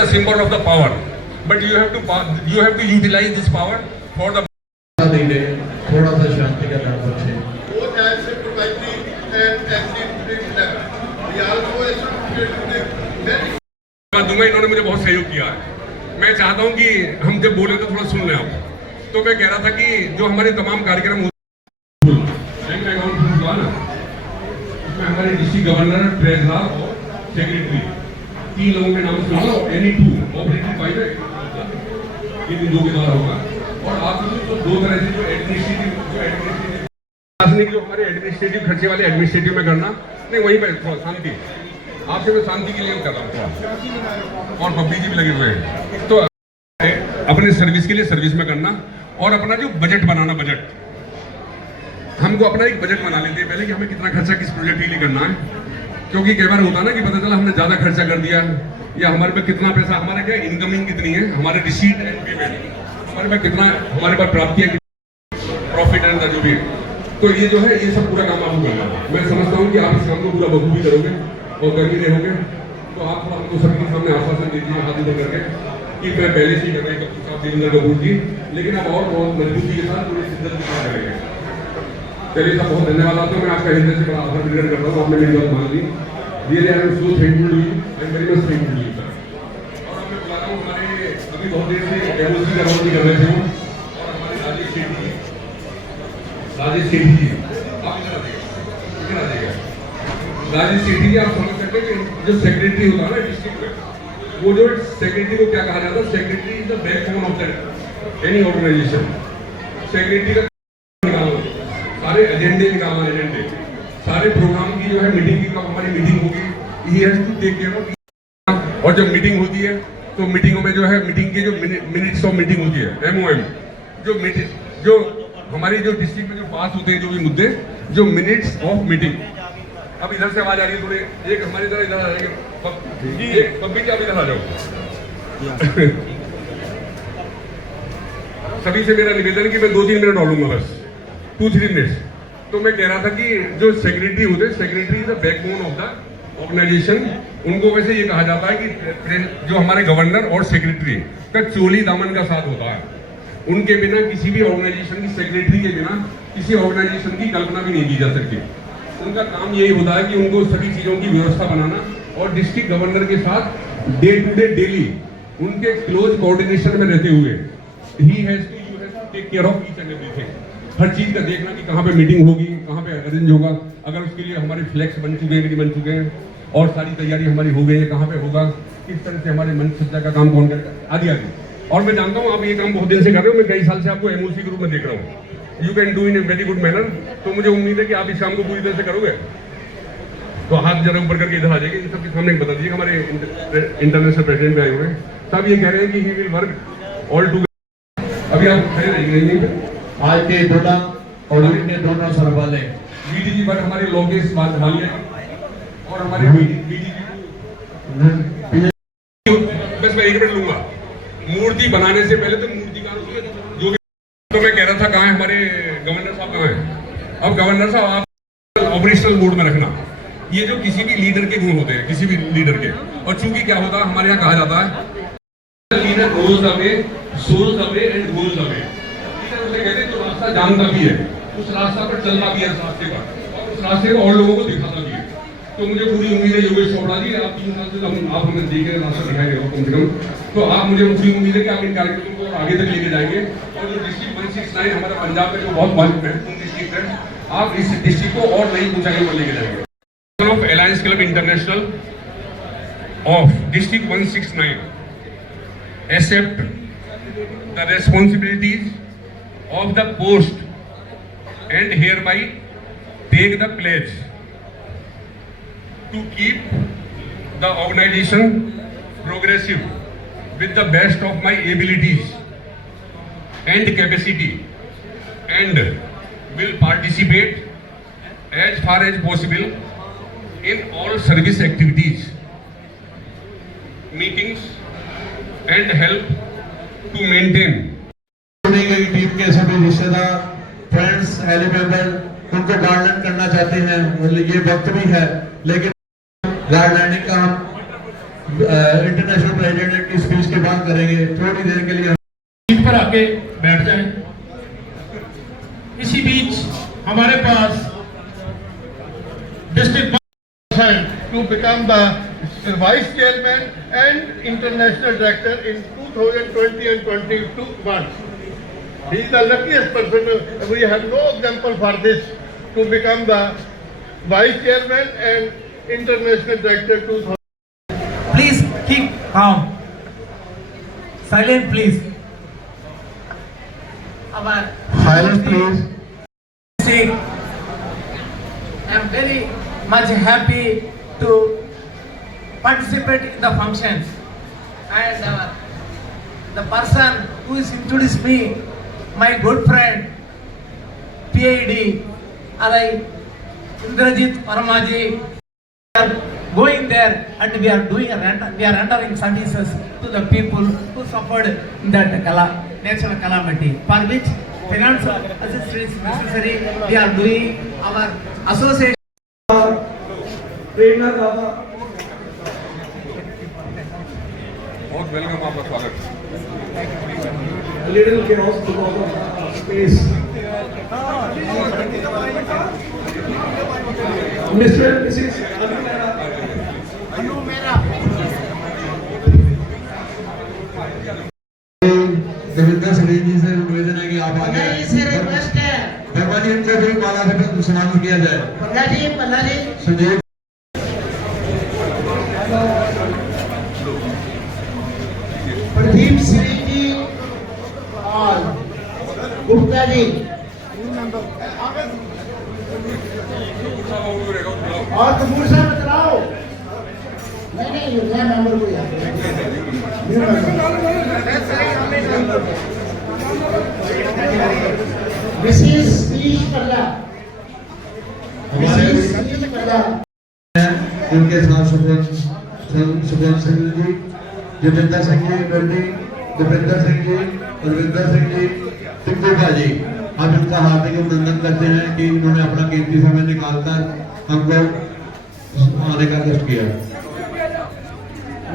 a symbol of the power, but you have to utilize this power for the थोड़ा सा शांति का नाम बच्चे both as a proprietary and as the level. We also associate very. दूंगा, इन्होंने मुझे बहुत सहयोग किया है। मैं चाहता हूं कि हम जब बोले तो थोड़ा सुन लें आप। तो मैं कह रहा था कि जो हमारे तमाम कार्यक्रम बैंक अकाउंट हुआ ना, उसमें हमारे डिस्ट्रिक्ट गवर्नर, ट्रेजरर और सेक्रेटरी 3 लोगों के नाम सुना लो, एनी 2 ऑपरेटेड बाय द ये दो के द्वारा होगा। और आप तो 2 तरह से जो एडमिनिस्ट्रेटिव जो हमारे एडमिनिस्ट्रेटिव खर्चे वाले एडमिनिस्ट्रेटिव में करना नहीं, वहीं पर थोड़ा शांति, आपसे मैं शांति के लिए कर रहा हूँ और पब्बी जी भी लगे हुए हैं। तो अपने सर्विस के लिए सर्विस में करना और अपना जो बजट बनाना, बजट हमको अपना एक बजट बना लेते हैं पहले कि हमें कितना खर्चा किस प्रोजेक्ट के लिए करना है। क्योंकि कई बार होता है ना कि पता चला हमने ज्यादा खर्चा कर दिया या हमारे पे कितना पैसा, हमारा क्या इनकमिंग कितनी है, हमारे रिसीट एंड पेमेंट हमारे पास कितना, हमारे पास प्राप्ति है, प्रॉफिट एंड जो भी है। तो ये जो है ये सब पूरा काम आपको करना है। मैं समझता हूँ कि आप इस काम को पूरा बखूबी करोगे और कर भी रहोगे। तो आप थोड़ा हमको सबके सामने आश्वासन दीजिए हाथ ऊपर करके कि मैं पहले से ही कर रही साहब देवेंद्र कपूर जी, लेकिन अब और बहुत मजबूती के साथ पूरी शिद्दत के साथ करेंगे। चलिए साहब, बहुत धन्यवाद आपको। मैं आपका हृदय से बड़ा आभार प्रकट करता हूँ, आपने मेरी बात मान ली। Really I am so thankful to you, I am very much thankful to you sir. और अब मैं बुला रहा हूँ हमारे अभी बहुत देर से एमओसी का राउंड कर रहे थे और हमारे राजेश सेठी जी, राजेश सेठी जी आप इधर आ जाइएगा। राजेश सेठी जी, आप समझ सकते हैं कि जो सेक्रेटरी होता है ना डिस्ट्रिक्ट में, वो जो सेक्रेटरी को क्या कहा जाता है, secretary is the backbone of that any organisation. Secretary का सारे एजेंडे निकालना, एजेंडे सारे प्रोग्राम की जो है मीटिंग की, कब हमारी मीटिंग होगी, he has to take care of. और जब मीटिंग होती है तो मीटिंगों में जो है मीटिंग के जो मिनट्स ऑफ मीटिंग होती है, MOM, जो हमारी जो डिस्ट्रिक्ट में जो पास होते हैं जो भी मुद्दे, जो मिनट्स ऑफ मीटिंग। अब इधर से आवाज आ रही है थोड़े, एक हमारी तरह इधर आ जाएंगे, एक पब्बी जी आप इधर आ जाओ। सभी से मेरा निवेदन है कि मैं 2-3 मिनट और लूंगा, बस 2-3 मिनट्स। तो मैं कह रहा था कि जो सेक्रेटरी होते हैं, secretary is the backbone of the organisation. उनको वैसे ये कहा जाता है कि जो हमारे गवर्नर और सेक्रेटरी का चोली दामन का साथ होता है। उनके बिना किसी भी ऑर्गेनाइजेशन की, सेक्रेटरी के बिना किसी ऑर्गेनाइजेशन की कल्पना भी नहीं की जा सकती। उनका काम यही होता है कि उनको सभी चीजों की व्यवस्था बनाना और डिस्ट्रिक्ट गवर्नर के साथ डे टू डे, डेली उनके क्लोज कोऑर्डिनेशन में रहते हुए ही has to take care of each and everything. हर चीज का देखना कि कहाँ पे मीटिंग होगी, कहाँ पे अरेंज होगा, अगर उसके लिए हमारे फ्लैक्स बन चुके हैं कि नहीं बन चुके हैं, और सारी तैयारी हमारी हो गई है, कहाँ पे होगा, किस तरह से हमारे मंच सज्जा का काम कौन करेगा, आदि आदि। और मैं जानता हूँ आप ये काम बहुत दिन से कर रहे हो, मैं कई साल से आपको MOC के रूप में देख रहा हूँ। You can do in a very good manner. तो मुझे उम्मीद है कि आप इस काम को पूरी तरह से करोगे। तो हाथ जरा ऊपर करके इधर आ जाएंगे, इन सबके सामने बता दीजिए। हमारे इंटरनेशनल प्रेसिडेंट भी आए हुए हैं, सब ये कह रहे हैं कि he will work all together. अभी आप खड़े रहेंगे आज के दोनों और इनके दोनों सरवाले BDG पर हमारे लोकेश वालिया और हमारे BDG बस मैं 1 मिनट लूंगा। मूर्ति बनाने से पहले तो मूर्तिकारों से जो भी, तो मैं कह रहा था कहाँ है हमारे गवर्नर साहब, कहाँ हैं? अब गवर्नर साहब आप ऑपरेशनल मोड में रखना ये जो किसी भी लीडर के गुण होते हैं, किसी भी लीडर के। और चूंकि क्या होता है, हमारे यहाँ कहा जाता है leader goes away, souls away and goals away. Leader उसे कहते हैं जो रास्ता जानता भी है, उस रास्ता पर चलता भी है, उस रास्ते पर, और उस रास्ते को और लोगों को दिखाता भी है। तो मुझे पूरी उम्मीद है योगेश चोपड़ा जी, आप 3 साल से आप हमें देखे रास्ता दिखाई दे कम से कम। तो आप मुझे पूरी उम्मीद है कि आप इन कार्यक्रमों को आगे तक लेके जाएंगे। और जो डिस्ट्रिक्ट 169 हमारा पंजाब में जो बहुत महत्वपूर्ण डिस्ट्रिक्ट है, आप इस डिस्ट्रिक्ट को और नई ऊंचाइयों पर लेके जाएंगे। Of alliance club international of district 169 accept the responsibilities of the post and hereby take the pledge to keep the organization progressive with the best of my abilities and capacity, and will participate as far as possible in all service activities, meetings and help to maintain. चुनी गई team के सभी रिश्तेदार, friends, Eli member उनको guideline करना चाहते हैं। ये वक्त भी है, लेकिन गाइडलाइनिंग का हम इंटरनेशनल प्रेसिडेंट की स्पीच के बाद करेंगे। थोड़ी देर के लिए सीट पर आके बैठ जाएं। इसी बीच हमारे पास district to become the vice chairman and international director in 2020 and 21. He is the luckiest person. We have no example for this to become the vice chairman and international director 2000. Please keep calm. Silent, please. Our silence please. Singh, I am very much happy to participate in the functions, and the person who is introduced me, my good friend PID Alai Indrajit Parmaji, we are going there and we are rendering services to the people who suffered in that natural calamity, for which financial assistance is necessary. We are doing our association. प्रेरणा दादा, बहुत welcome, आपका स्वागत। little chaos because of space. Mr. and Mrs. Devendra Singh ji से निवेदन है कि आप आगे रिक्वेस्ट है वर्मा जी इनको भी माला से सम्मानित किया जाए। पल्ला जी संजीव प्रदीप श्री जी और गुप्ता जी और कपूर साहब बताओ। नहीं नया मेंबर को याद मिसेस नीश पल्ला, मिसेस नीश पल्ला, उनके साथ सुबह सिंह जी, जितेंद्र सिंह जी, दीपेंद्र सिंह जी, रविंदर सिंह जी, टिंकू जी, हम इनका हार्दिक अभिनंदन करते हैं कि इन्होंने अपना कीमती समय निकालकर हमको आने का कष्ट किया।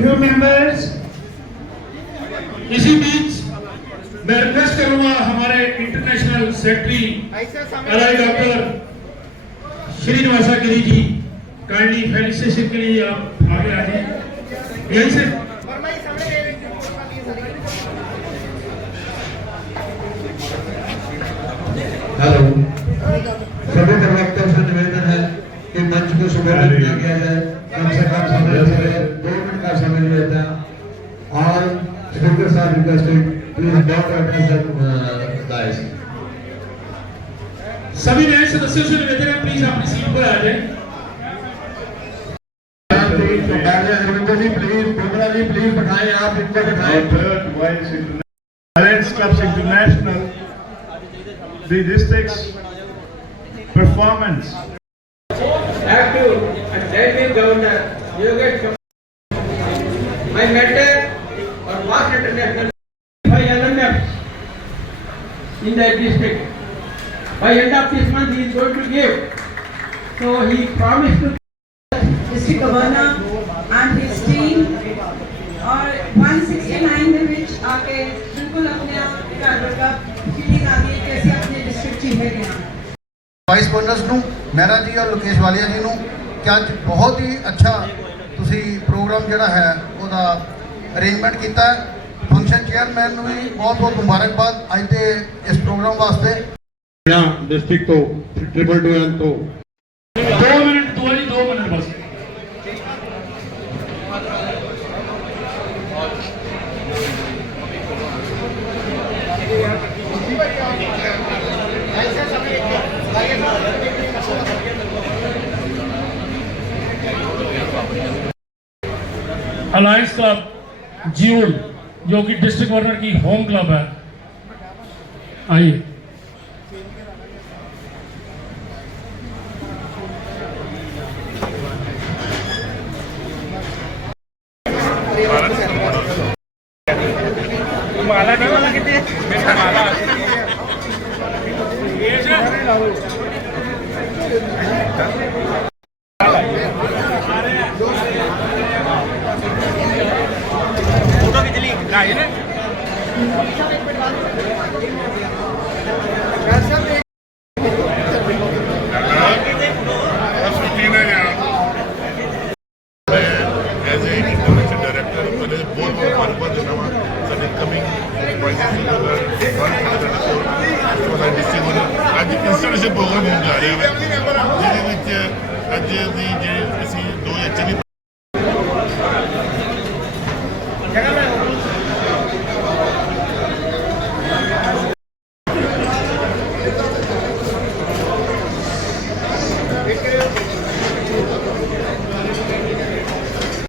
New members. इसी बीच मैं रिक्वेस्ट करूंगा हमारे इंटरनेशनल सेक्रेटरी अलाई doctor Srinivasa Giri ji, kindly felicitation के लिए आप आगे आ जाइए यहीं से। हेलो, सभी प्रवक्ताओं से निवेदन है कि मंच को सुबह किया गया जाए, कम से कम समय 2 मिनट का समय लिया जाए और स्पीकर साहब requested please don't attend guys. सभी नए सदस्यों से निवेदन है प्लीज अपनी सीट पर आ जाएं। रविंद्र जी प्लीज, कोमला जी प्लीज बैठाएं, आप इनको बैठाएं। Third Vice Alliance Clubs International, the district's performance. Active and dynamic governor Yogesh Kapoor, my mentor or past international by LMF in the district. By end of this month he is going to give. So he promised to district governor and his team और 169 ਦੇ ਵਿੱਚ ਆ ਕੇ ਬਿਲਕੁਲ ਆਪਣੇ ਘਰ ਵਰਗਾ feeling ਆ ਗਈ ਕਿ ਅਸੀਂ ਆਪਣੇ ਡਿਸਟ੍ਰਿਕਟ 'ਚ ਹੀ ਹੈਗੇ ਹਾਂ। ਵਾਈਸ ਗਵਰਨਰਸ ਨੂੰ, ਮਹਿਰਾ ਜੀ ਔਰ ਲੋਕੇਸ਼ ਵਾਲੀਆ ਜੀ ਨੂੰ ਕਿ ਅੱਜ ਬਹੁਤ ਹੀ ਅੱਛਾ ਤੁਸੀਂ ਪ੍ਰੋਗਰਾਮ ਜਿਹੜਾ ਹੈ ਉਹਦਾ ਅਰੇਂਜਮੈਂਟ ਕੀਤਾ ਹੈ। ਫੰਕਸ਼ਨ ਚੇਅਰਮੈਨ ਨੂੰ ਵੀ ਬਹੁਤ ਬਹੁਤ ਮੁਬਾਰਕਬਾਦ ਅੱਜ ਦੇ ਇਸ ਪ੍ਰੋਗਰਾਮ ਵਾਸਤੇ। डिस्ट्रिक्ट तो 222 तो 2 मिनट दुआरी 2 मिनट बस। अलायंस क्लब जीउल जो कि डिस्ट्रिक्ट गवर्नर की होम क्लब है, आइए। माला नहीं वाला कितने माला as a international director, but both purpose in our coming ਅੱਜ ਇੰਸਟਾਲੇਸ਼ਨ ਪ੍ਰੋਗਰਾਮ ਹੋਣ ਜਾ ਰਿਹਾ ਹੈ ਜਿਹਦੇ ਵਿੱਚ ਅੱਜ ਦੀ ਜਿਹੜੀ ਅਸੀਂ 2024